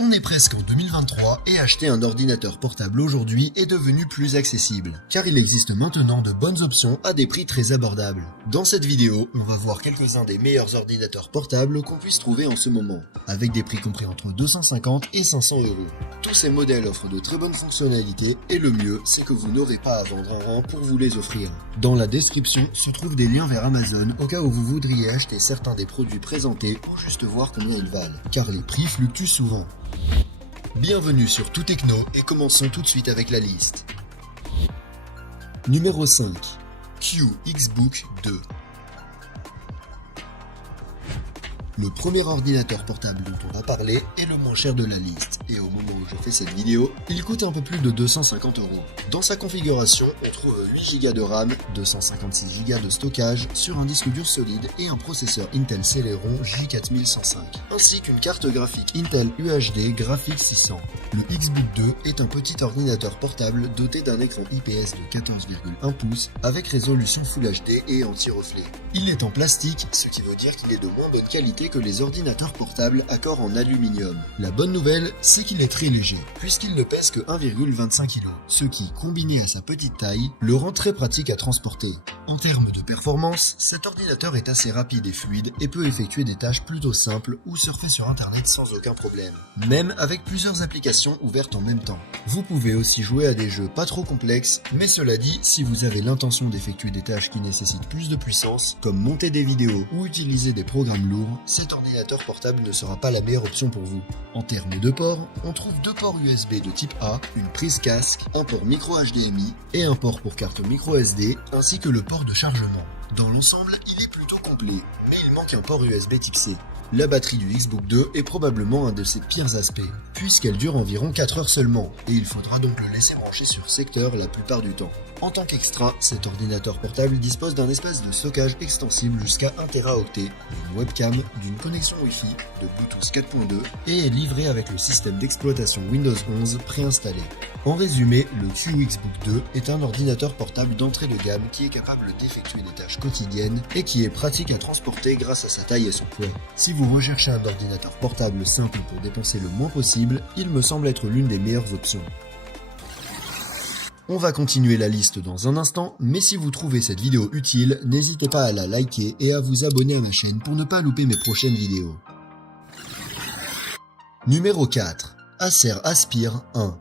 On est presque en 2023 et acheter un ordinateur portable aujourd'hui est devenu plus accessible, car il existe maintenant de bonnes options à des prix très abordables. Dans cette vidéo, on va voir quelques-uns des meilleurs ordinateurs portables qu'on puisse trouver en ce moment, avec des prix compris entre 250 et 500 €. Tous ces modèles offrent de très bonnes fonctionnalités et le mieux, c'est que vous n'aurez pas à vendre un rang pour vous les offrir. Dans la description se trouvent des liens vers Amazon au cas où vous voudriez acheter certains des produits présentés ou juste voir combien ils valent, car les prix fluctuent souvent. Bienvenue sur Tout Techno et commençons tout de suite avec la liste. Numéro 5. QXBook 2. Le premier ordinateur portable dont on va parler est le moins cher de la liste, et au moment où je fais cette vidéo, il coûte un peu plus de 250 €. Dans sa configuration, on trouve 8 Go de RAM, 256 Go de stockage sur un disque dur solide et un processeur Intel Celeron J4105, ainsi qu'une carte graphique Intel UHD Graphics 600. Le XBook 2 est un petit ordinateur portable doté d'un écran IPS de 14,1 pouces avec résolution Full HD et anti-reflet. Il est en plastique, ce qui veut dire qu'il est de moins bonne qualité que les ordinateurs portables à corps en aluminium. La bonne nouvelle, c'est qu'il est très léger, puisqu'il ne pèse que 1,25 kg, ce qui, combiné à sa petite taille, le rend très pratique à transporter. En termes de performance, cet ordinateur est assez rapide et fluide et peut effectuer des tâches plutôt simples ou surfer sur internet sans aucun problème, même avec plusieurs applications ouvertes en même temps. Vous pouvez aussi jouer à des jeux pas trop complexes, mais cela dit, si vous avez l'intention d'effectuer des tâches qui nécessitent plus de puissance, comme monter des vidéos ou utiliser des programmes lourds, cet ordinateur portable ne sera pas la meilleure option pour vous. En termes de ports, on trouve deux ports USB de type A, une prise casque, un port micro HDMI et un port pour carte micro SD, ainsi que le port de chargement. Dans l'ensemble, il est plutôt complet, mais il manque un port USB type C. La batterie du XBook 2 est probablement un de ses pires aspects, puisqu'elle dure environ 4 heures seulement, et il faudra donc le laisser brancher sur secteur la plupart du temps. En tant qu'extra, cet ordinateur portable dispose d'un espace de stockage extensible jusqu'à 1 Teraoctet, d'une webcam, d'une connexion Wi-Fi, de Bluetooth 4.2 et est livré avec le système d'exploitation Windows 11 préinstallé. En résumé, le QXBook 2 est un ordinateur portable d'entrée de gamme qui est capable d'effectuer des tâches quotidiennes et qui est pratique à transporter grâce à sa taille et son poids. Si vous recherchez un ordinateur portable simple pour dépenser le moins possible, il me semble être l'une des meilleures options. On va continuer la liste dans un instant, mais si vous trouvez cette vidéo utile, n'hésitez pas à la liker et à vous abonner à ma chaîne pour ne pas louper mes prochaines vidéos. Numéro 4. Acer Aspire 1.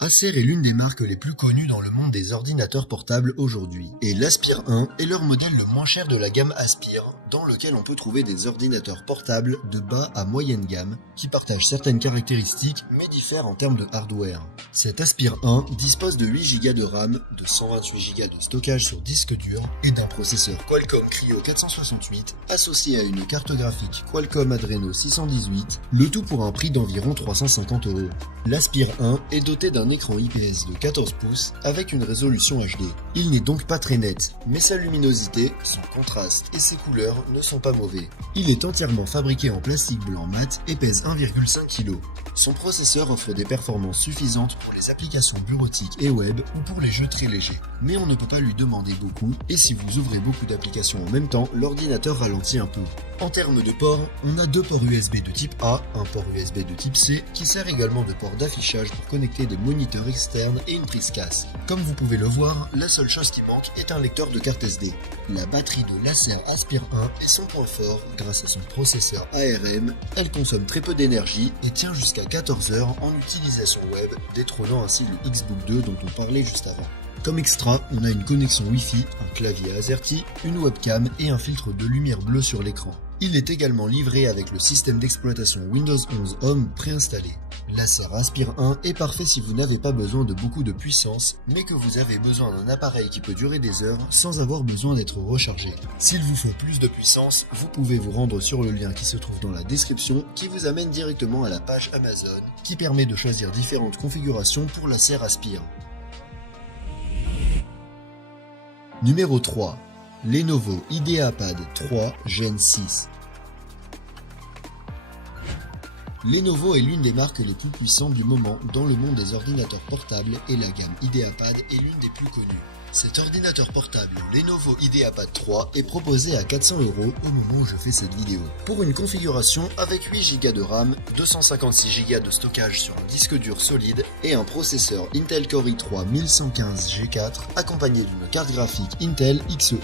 Acer est l'une des marques les plus connues dans le monde des ordinateurs portables aujourd'hui, et l'Aspire 1 est leur modèle le moins cher de la gamme Aspire, dans lequel on peut trouver des ordinateurs portables de bas à moyenne gamme qui partagent certaines caractéristiques mais diffèrent en termes de hardware. Cet Aspire 1 dispose de 8 Go de RAM, de 128 Go de stockage sur disque dur et d'un processeur Qualcomm Cryo 468 associé à une carte graphique Qualcomm Adreno 618, le tout pour un prix d'environ 350 €. L'Aspire 1 est doté d'un écran IPS de 14 pouces avec une résolution HD. Il n'est donc pas très net, mais sa luminosité, son contraste et ses couleurs ne sont pas mauvais. Il est entièrement fabriqué en plastique blanc mat et pèse 1,5 kg. Son processeur offre des performances suffisantes pour les applications bureautiques et web ou pour les jeux très légers. Mais on ne peut pas lui demander beaucoup et si vous ouvrez beaucoup d'applications en même temps, l'ordinateur ralentit un peu. En termes de ports, on a deux ports USB de type A, un port USB de type C qui sert également de port d'affichage pour connecter des moniteurs externes et une prise casque. Comme vous pouvez le voir, la seule chose qui manque est un lecteur de carte SD. La batterie de l'Acer Aspire 1 est son point fort grâce à son processeur ARM. Elle consomme très peu d'énergie et tient jusqu'à 14 heures en utilisation web, détrônant ainsi le XBook 2 dont on parlait juste avant. Comme extra, on a une connexion Wi-Fi, un clavier AZERTY, une webcam et un filtre de lumière bleue sur l'écran. Il est également livré avec le système d'exploitation Windows 11 Home préinstallé. L'Acer Aspire 1 est parfait si vous n'avez pas besoin de beaucoup de puissance, mais que vous avez besoin d'un appareil qui peut durer des heures sans avoir besoin d'être rechargé. S'il vous faut plus de puissance, vous pouvez vous rendre sur le lien qui se trouve dans la description qui vous amène directement à la page Amazon qui permet de choisir différentes configurations pour l'Acer Aspire. Numéro 3. Lenovo IdeaPad 3 Gen 6. Lenovo est l'une des marques les plus puissantes du moment dans le monde des ordinateurs portables et la gamme IdeaPad est l'une des plus connues. Cet ordinateur portable Lenovo IdeaPad 3 est proposé à 400 € au moment où je fais cette vidéo. Pour une configuration avec 8 Go de RAM, 256 Go de stockage sur un disque dur solide et un processeur Intel Core i3 1115G4 accompagné d'une carte graphique Intel XE.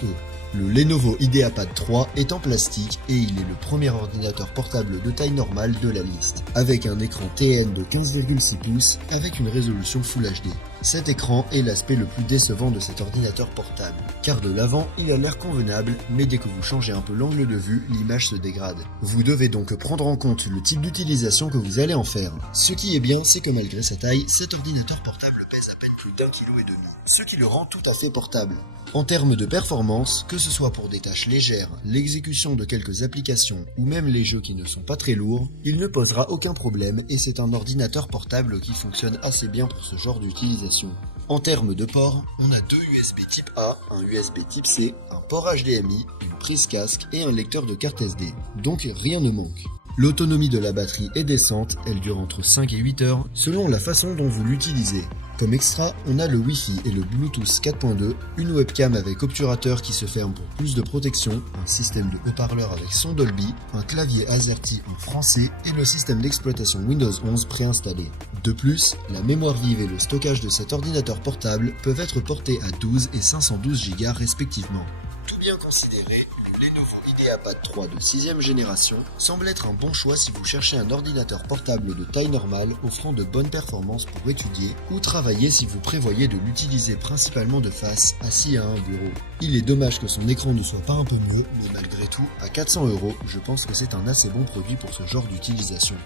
Le Lenovo IdeaPad 3 est en plastique et il est le premier ordinateur portable de taille normale de la liste, avec un écran TN de 15,6 pouces avec une résolution Full HD. Cet écran est l'aspect le plus décevant de cet ordinateur portable, car de l'avant il a l'air convenable, mais dès que vous changez un peu l'angle de vue, l'image se dégrade. Vous devez donc prendre en compte le type d'utilisation que vous allez en faire. Ce qui est bien, c'est que malgré sa taille, cet ordinateur portable pèse à peine plus d'1,5 kg, ce qui le rend tout à fait portable. En termes de performance, que ce soit pour des tâches légères, l'exécution de quelques applications ou même les jeux qui ne sont pas très lourds, il ne posera aucun problème et c'est un ordinateur portable qui fonctionne assez bien pour ce genre d'utilisation. En termes de port, on a deux USB type A, un USB type C, un port HDMI, une prise casque et un lecteur de carte SD, donc rien ne manque. L'autonomie de la batterie est décente, elle dure entre 5 et 8 heures selon la façon dont vous l'utilisez. Comme extra, on a le Wi-Fi et le Bluetooth 4.2, une webcam avec obturateur qui se ferme pour plus de protection, un système de haut-parleur avec son Dolby, un clavier AZERTY en français et le système d'exploitation Windows 11 préinstallé. De plus, la mémoire vive et le stockage de cet ordinateur portable peuvent être portés à 12 et 512 Go respectivement. Tout bien considéré, le Lenovo IdeaPad 3 de 6ème génération semble être un bon choix si vous cherchez un ordinateur portable de taille normale offrant de bonnes performances pour étudier ou travailler si vous prévoyez de l'utiliser principalement de face, assis à un bureau. Il est dommage que son écran ne soit pas un peu mieux, mais malgré tout, à 400 €, je pense que c'est un assez bon produit pour ce genre d'utilisation.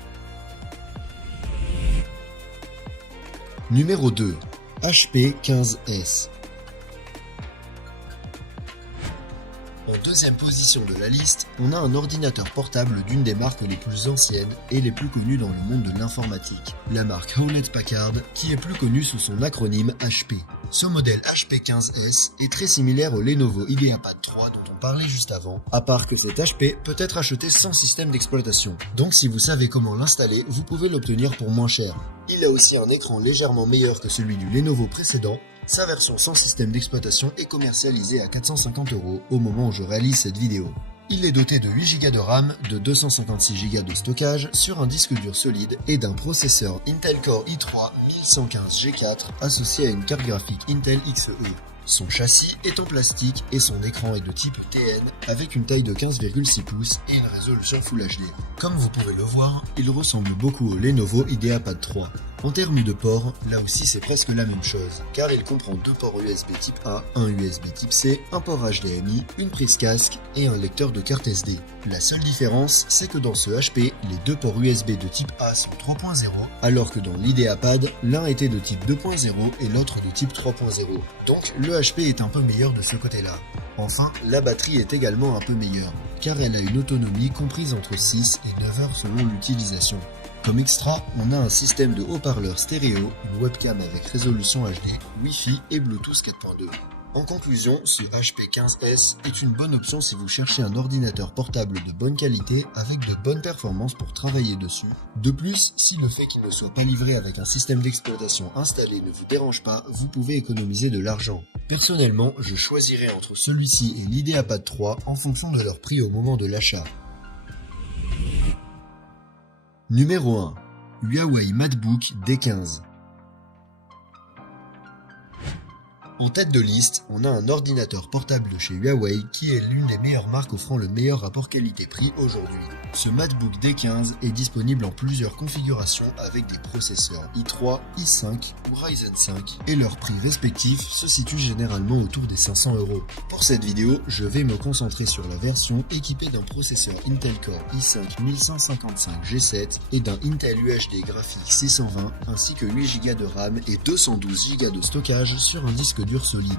Numéro 2. HP 15S. En deuxième position de la liste, on a un ordinateur portable d'une des marques les plus anciennes et les plus connues dans le monde de l'informatique, la marque Hewlett-Packard, qui est plus connue sous son acronyme HP. Ce modèle HP 15S est très similaire au Lenovo IdeaPad 3 dont on parlait juste avant, à part que cet HP peut être acheté sans système d'exploitation. Donc si vous savez comment l'installer, vous pouvez l'obtenir pour moins cher. Il a aussi un écran légèrement meilleur que celui du Lenovo précédent. Sa version sans système d'exploitation est commercialisée à 450 € au moment où je réalise cette vidéo. Il est doté de 8 Go de RAM, de 256 Go de stockage sur un disque dur solide et d'un processeur Intel Core i3 1115G4 associé à une carte graphique Intel XE. Son châssis est en plastique et son écran est de type TN avec une taille de 15,6 pouces et une résolution Full HD. Comme vous pouvez le voir, il ressemble beaucoup au Lenovo IdeaPad 3. En termes de ports, là aussi c'est presque la même chose, car il comprend deux ports USB type A, un USB type C, un port HDMI, une prise casque et un lecteur de carte SD. La seule différence, c'est que dans ce HP, les deux ports USB de type A sont 3.0, alors que dans l'IdeaPad, l'un était de type 2.0 et l'autre de type 3.0. Donc le HP est un peu meilleur de ce côté-là. Enfin, la batterie est également un peu meilleure, car elle a une autonomie comprise entre 6 et 9 heures selon l'utilisation. Comme extra, on a un système de haut-parleurs stéréo, une webcam avec résolution HD, Wi-Fi et Bluetooth 4.2. En conclusion, ce HP 15S est une bonne option si vous cherchez un ordinateur portable de bonne qualité avec de bonnes performances pour travailler dessus. De plus, si le fait qu'il ne soit pas livré avec un système d'exploitation installé ne vous dérange pas, vous pouvez économiser de l'argent. Personnellement, je choisirais entre celui-ci et l'IdeaPad 3 en fonction de leur prix au moment de l'achat. Numéro 1. Huawei MateBook D15. En tête de liste, on a un ordinateur portable de chez Huawei qui est l'une des meilleures marques offrant le meilleur rapport qualité-prix aujourd'hui. Ce MateBook D15 est disponible en plusieurs configurations avec des processeurs i3, i5 ou Ryzen 5 et leurs prix respectifs se situent généralement autour des 500 €. Pour cette vidéo, je vais me concentrer sur la version équipée d'un processeur Intel Core i5 1155G7 et d'un Intel UHD graphique 620 ainsi que 8 Go de RAM et 212 Go de stockage sur un disque dur solide.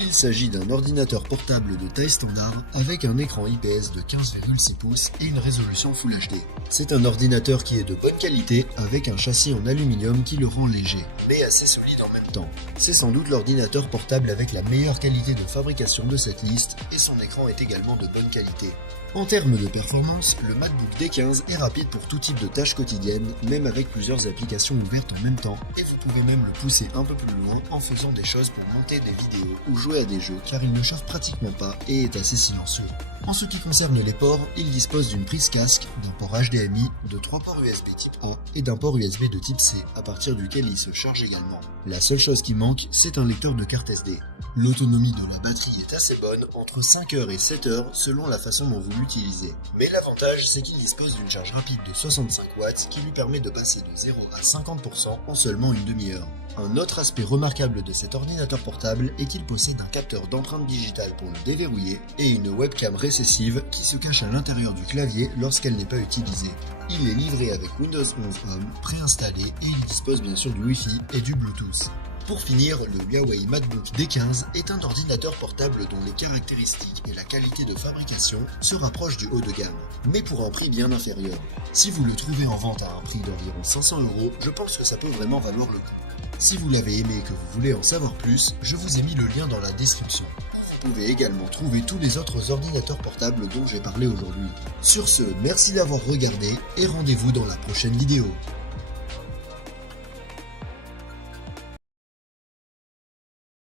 Il s'agit d'un ordinateur portable de taille standard avec un écran IPS de 15,6 pouces et une résolution Full HD. C'est un ordinateur qui est de bonne qualité avec un châssis en aluminium qui le rend léger, mais assez solide en même temps. C'est sans doute l'ordinateur portable avec la meilleure qualité de fabrication de cette liste et son écran est également de bonne qualité. En termes de performance, le MacBook D15 est rapide pour tout type de tâches quotidiennes, même avec plusieurs applications ouvertes en même temps, et vous pouvez même le pousser un peu plus loin en faisant des choses pour monter des vidéos ou jouer à des jeux, car il ne chauffe pratiquement pas et est assez silencieux. En ce qui concerne les ports, il dispose d'une prise casque, d'un port HDMI, de 3 ports USB type A et d'un port USB de type C, à partir duquel il se charge également. La seule chose qui manque, c'est un lecteur de carte SD. L'autonomie de la batterie est assez bonne, entre 5 heures et 7 heures selon la façon dont vous l'utilisez. Mais l'avantage, c'est qu'il dispose d'une charge rapide de 65 watts qui lui permet de passer de 0 à 50% en seulement une demi-heure. Un autre aspect remarquable de cet ordinateur portable est qu'il possède un capteur d'empreinte digitale pour le déverrouiller et une webcam récessive qui se cache à l'intérieur du clavier lorsqu'elle n'est pas utilisée. Il est livré avec Windows 11 Home préinstallé et il dispose bien sûr du Wi-Fi et du Bluetooth. Pour finir, le Huawei MacBook D15 est un ordinateur portable dont les caractéristiques et la qualité de fabrication se rapprochent du haut de gamme, mais pour un prix bien inférieur. Si vous le trouvez en vente à un prix d'environ 500 €, je pense que ça peut vraiment valoir le coup. Si vous l'avez aimé et que vous voulez en savoir plus, je vous ai mis le lien dans la description. Vous pouvez également trouver tous les autres ordinateurs portables dont j'ai parlé aujourd'hui. Sur ce, merci d'avoir regardé et rendez-vous dans la prochaine vidéo.